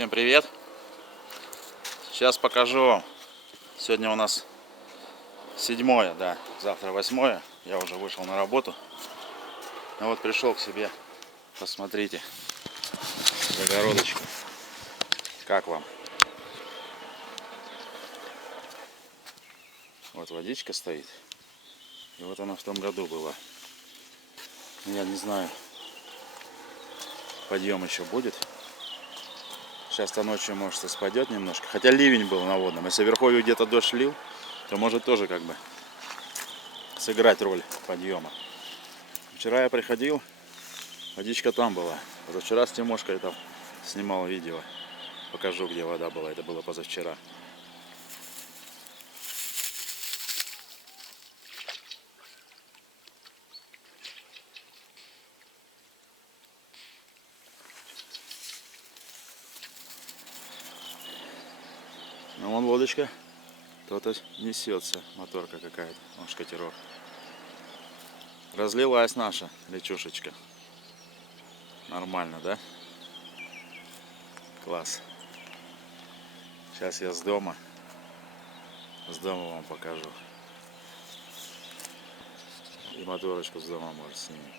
Всем привет! Сейчас покажу вам. Сегодня у нас 7-е, да, завтра 8-е. Я уже вышел на работу. Ну вот пришел к себе. Посмотрите. Загородочку. Как вам? Вот водичка стоит. И вот она в том году была. Я не знаю, подъем еще будет. Сейчас-то ночью, может, и спадет немножко. Хотя ливень был на водном. Если верховью где-то дождь лил, то может тоже как бы сыграть роль подъема. Вчера я приходил, водичка там была. Позавчера с Тимошкой там снимал видео. Покажу, где вода была. Это было позавчера. Ну вон лодочка. Кто-то несется. Моторка какая-то. Может, катерок. Разлилась наша лягушечка. Нормально, да? Класс. Сейчас я с дома. С дома вам покажу. И моторочку с дома, может, снимем.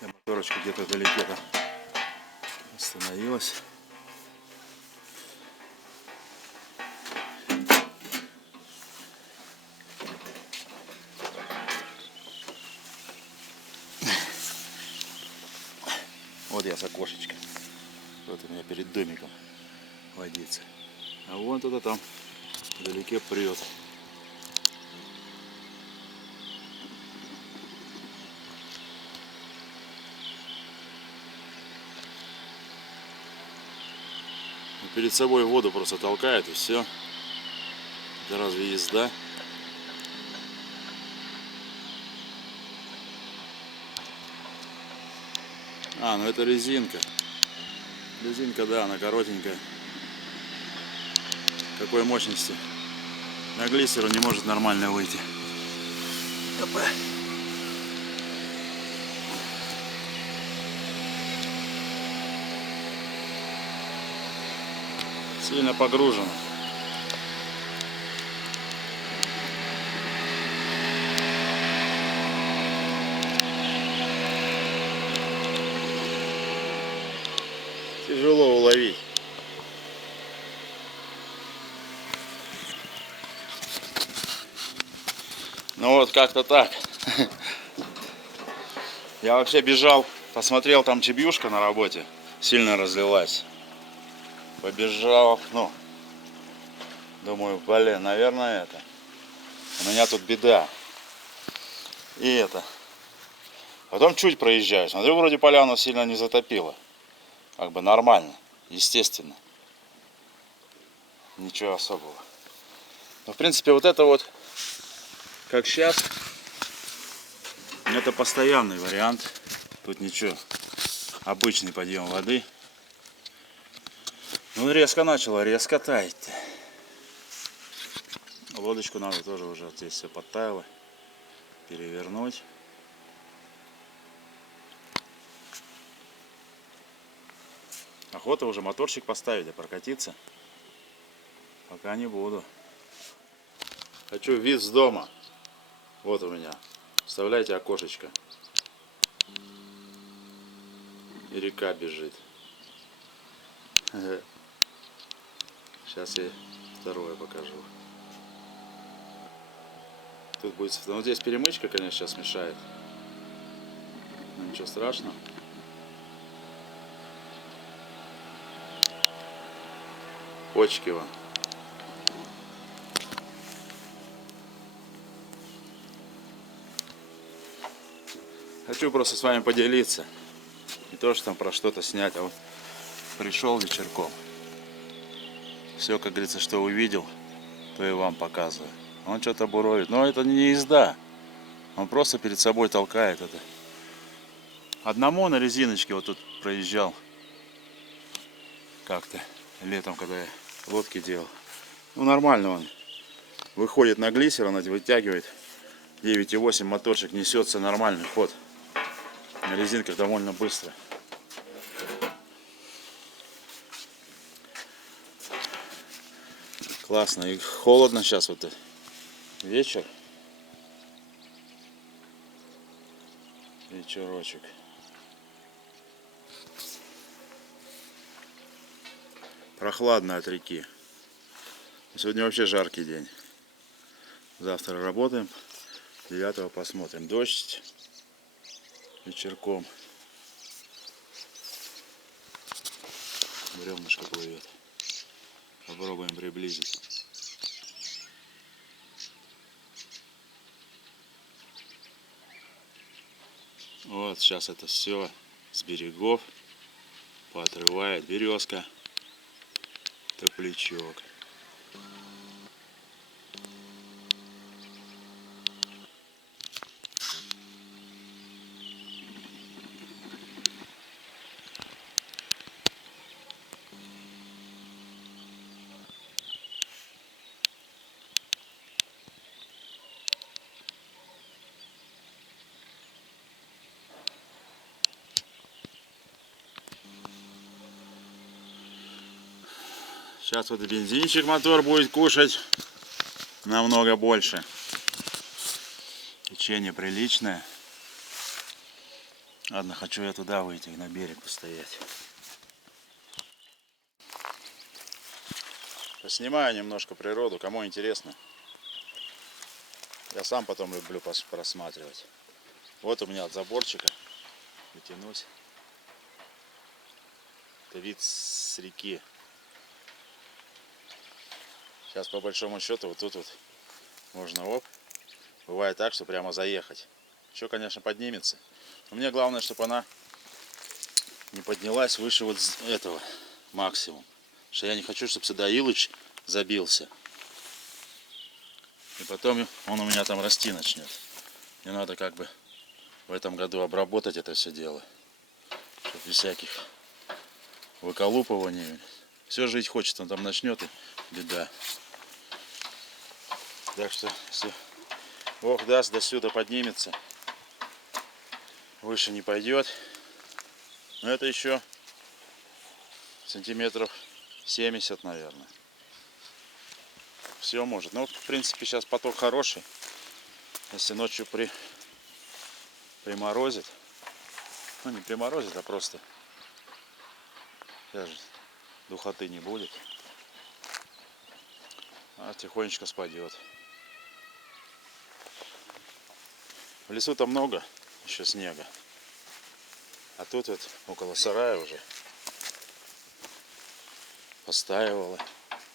Я моторочку где-то вдалеке там остановилась. Вот я с окошечка. Вот у меня перед домиком водится. А вон туда там вдалеке прет. Перед собой воду просто толкает и все. Это разве езда? А, ну это резинка. Резинка, да, она коротенькая. Какой мощности? На глиссеру не может нормально выйти. Опа. Сильно погружено. Тяжело уловить. Ну вот как-то так. Я вообще бежал, посмотрел, там чебьюшка на работе сильно разлилась. Побежал, ну, думаю, блин, наверное это. У меня тут беда. И это. Потом чуть проезжаю, смотрю, вроде поляну сильно не затопило. Как бы нормально, естественно. Ничего особого. Но в принципе вот это вот, как сейчас, это постоянный вариант. Тут ничего. Обычный подъем воды. Ну резко начало, резко таять. Лодочку надо тоже уже вот здесь все подтаяло. Перевернуть. Охота уже моторчик поставить, а прокатиться пока не буду. Хочу вид с дома. Вот у меня. Вставляйте окошечко. И река бежит. Сейчас я второе покажу. Тут будет... Ну, здесь перемычка, конечно, сейчас мешает. Но ничего страшного. Почки вон. Хочу просто с вами поделиться. Не то, что там про что-то снять, а вот пришел вечерком. Все, как говорится, что увидел, то и вам показываю. Он что-то буровит. Но это не езда. Он просто перед собой толкает это. Одному на резиночке вот тут проезжал. Как-то летом, когда я лодки делал. Ну нормально он. Выходит на глиссер, он вытягивает. 9,8 моторчик несется, нормальный ход. На резинках довольно быстро. Классно. И холодно сейчас вот вечер. Вечерочек. Прохладно от реки. Сегодня вообще жаркий день. Завтра работаем. 9 посмотрим. Дождь вечерком. Бревнышко плывет. Попробуем приблизить. Вот сейчас это все с берегов поотрывает березка, топлячок. Сейчас вот бензинчик мотор будет кушать намного больше. Течение приличное. Ладно, хочу я туда выйти, на берег постоять. Поснимаю немножко природу, кому интересно. Я сам потом люблю просматривать. Вот у меня от заборчика. Вытянусь. Это вид с реки. Сейчас по большому счету вот тут вот можно бывает так, что прямо заехать. Еще, конечно, поднимется. Но мне главное, чтобы она не поднялась выше вот этого максимум. Потому что я не хочу, чтобы сюда Илыч забился. И потом он у меня там расти начнет. Мне надо как бы в этом году обработать это все дело. Чтобы без всяких выколупываний. Все жить хочет, он там начнет, и беда. Так что, если Бог даст, до сюда поднимется, выше не пойдет. Но это еще сантиметров 70, наверное. Все может. Ну, в принципе, сейчас поток хороший. Если ночью приморозит, ну не приморозит, а просто даже духоты не будет, а тихонечко спадет. В лесу-то много еще снега, а тут вот около сарая уже постаивало.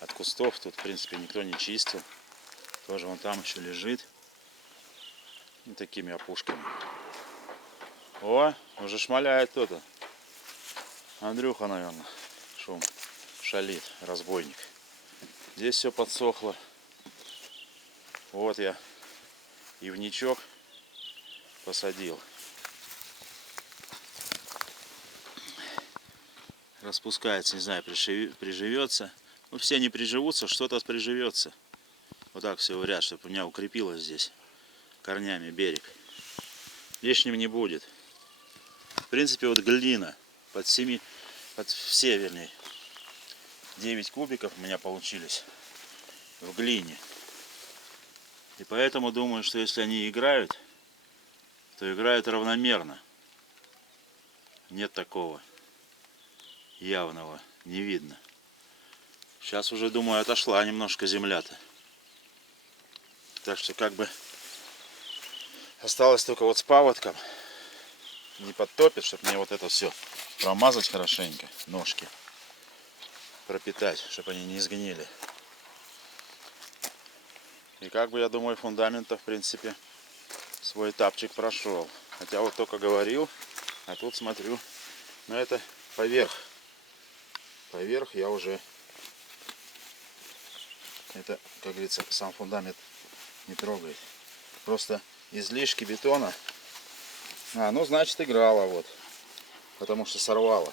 От кустов тут в принципе никто не чистил. Тоже вон там еще лежит. И такими опушками. О, уже шмаляет кто-то. Андрюха, наверное, шум шалит, разбойник. Здесь все подсохло. Вот я ивничок посадил. Распускается, не знаю, приживется. Ну, все не приживутся, что-то приживется. Вот так все в ряд, чтобы у меня укрепилось здесь корнями берег. Лишним не будет. В принципе, вот глина под все, вернее, 9 кубиков у меня получились в глине. И поэтому думаю, что если они играют, то играют равномерно. Нет такого явного, не видно. Сейчас уже, думаю, отошла немножко земля-то. Так что как бы осталось только вот с паводком. Не подтопит, чтобы мне вот это все промазать хорошенько, ножки. Пропитать, чтобы они не сгнили. И как бы, я думаю, фундамент-то в принципе свой этапчик прошел. Хотя вот только говорил, а тут смотрю, но это поверх. Поверх я уже, это, как говорится, сам фундамент не трогает. Просто излишки бетона. Ну значит играла вот. Потому что сорвала.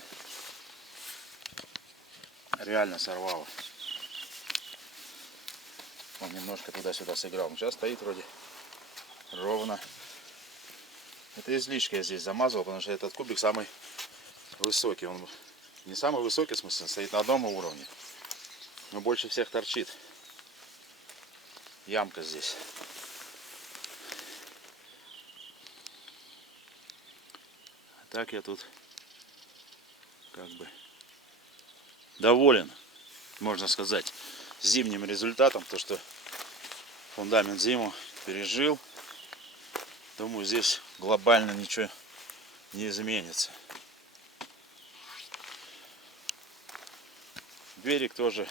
Реально сорвала. Он немножко туда-сюда сыграл. Сейчас стоит вроде ровно. Это излишки я здесь замазывал, потому что этот кубик самый высокий. Он не самый высокий, в смысле, стоит на одном уровне, но больше всех торчит. ямка здесь. А так я тут как бы доволен, можно сказать, зимним результатом. То, что фундамент зиму пережил. Думаю, здесь глобально ничего не изменится. Берег тоже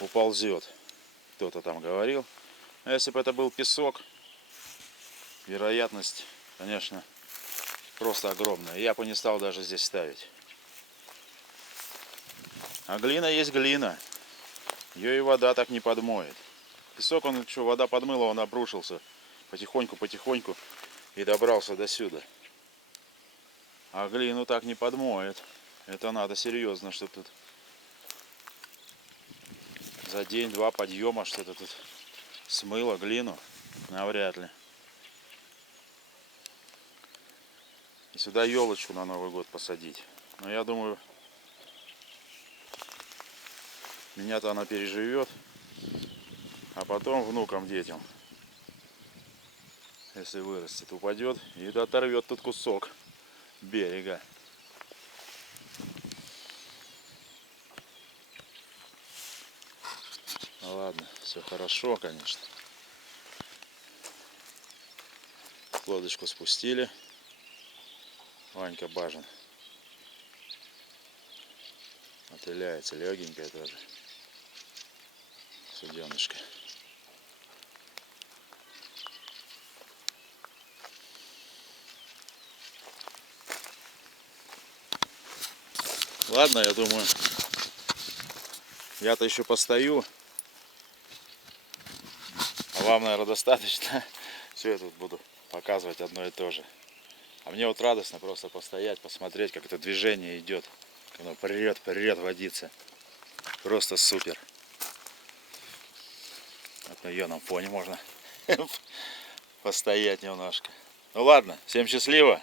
уползет. Кто-то там говорил. А если бы это был песок, вероятность, конечно, просто огромная. Я бы не стал даже здесь ставить. А глина есть глина. Ее и вода так не подмоет. Песок, он что, вода подмыла, он обрушился потихоньку и добрался до сюда. А глину так не подмоет. Это надо серьезно, что тут за день-два подъема что-то тут смыло глину. Навряд ли. И сюда елочку на Новый год посадить. Но я думаю, меня-то она переживет. А потом внукам, детям, если вырастет, упадет и оторвет тут кусок берега. Ну ладно, все хорошо, конечно. Лодочку спустили. Ванька Бажин отыляется, легенькая тоже. Суденышко. Ладно, я думаю, я-то еще постою. А вам, наверное, достаточно. Все, я тут буду показывать одно и то же. А мне вот радостно просто постоять, посмотреть, как это движение идет. Как оно прет водиться. Просто супер. Вот на ее фоне можно постоять немножко. Ну ладно, всем счастливо.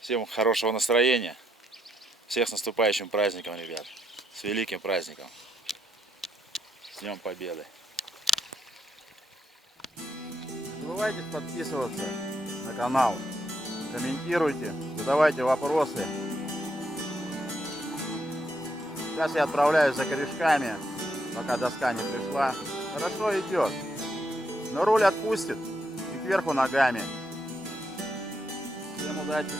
Всем хорошего настроения. Всех с наступающим праздником, ребят. С великим праздником. С Днем Победы. Не забывайте подписываться на канал. Комментируйте, задавайте вопросы. Сейчас я отправляюсь за корешками, пока доска не пришла. Хорошо идет. Но руль отпустит и кверху ногами. Всем удачи.